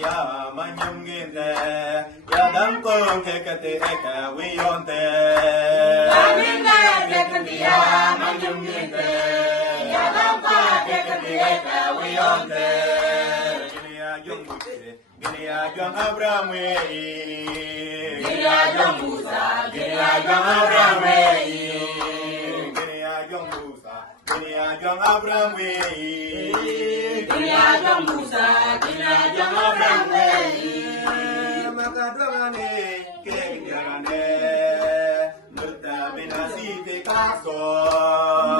ya manyumginte ya dankon kekate eka wiyonte Aminga dekatiya manyumginte ya dankon kekate eka wiyonte Ginia jong Musa Ginia jong Abraham we Ginia jong Musa Ginia jong Abraham we Ginia jong Musa Ginia jong Abraham we Ginia jong Musa Ginia jong Abraham we Makadwangane kenjarane Murta binasi te kaso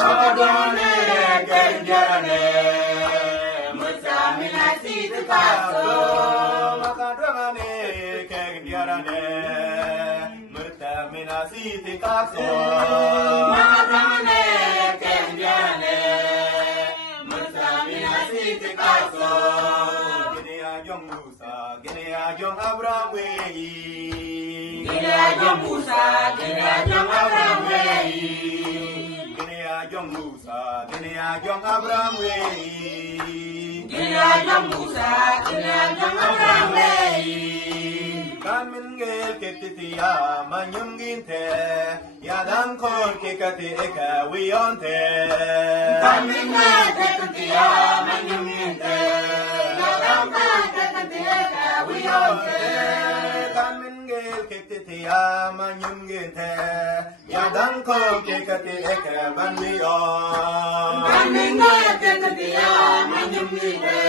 Makadwangane kenjarane Murta binasi te kaso Makadwangane kenjarane Murta binasi te kaso Makadwangane kenjarane Murta binasi te kaso Ginia jong Musa Ginia jong Abraham we Ginia jong Musa Ginia jong Abraham we Ginia jong Musa Ginia jong Abraham we Ginia jong Musa Ginia jong Abraham we Kan min ngel ketitiya manyum ginte ya dan kon kekati eka wiyonte Kan min ngel ketitiya manyum ginte ya dan kon kekati eka wiyonte Kan min ngel ketitiya manyum ginte ya dan kon kekati eka ban wiyon Kan min ngel ketitiya manyum ginte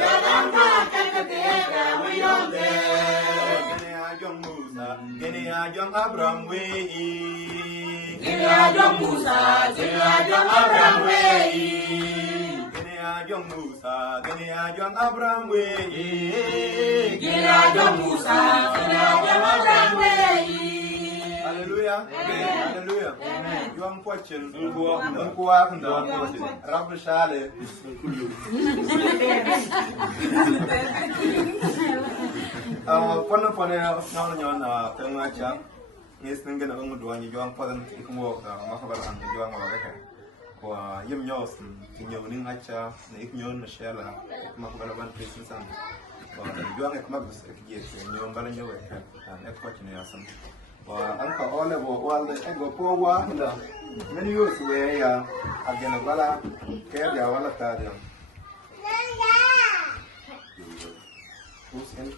ya dan kon kekati eka wiyonte Jong Musa, Ginia jong Abraham we. Ginia jong Musa, Ginia jong Abraham we. Ginia jong Musa, Ginia jong Abraham we. Ginia jong Musa, Ginia jong Abraham we. Hallelujah. Hallelujah. Jong pochin, kuwa kunda, Rabbi Shale. Pone nol nyon tengah jam ngis ningin ang dua ni juang padan ikmo makabar ang juang wala ka ko yim nyos tinyo ning acha na iknyon mashela makabar ban krisin san ko juang ek magus ek yes nyo bala nyo ek an ek ko ni asam ko an ka ole bo wala ek go po wa nda many years we ya agena bala ke ya wala ta dia Usen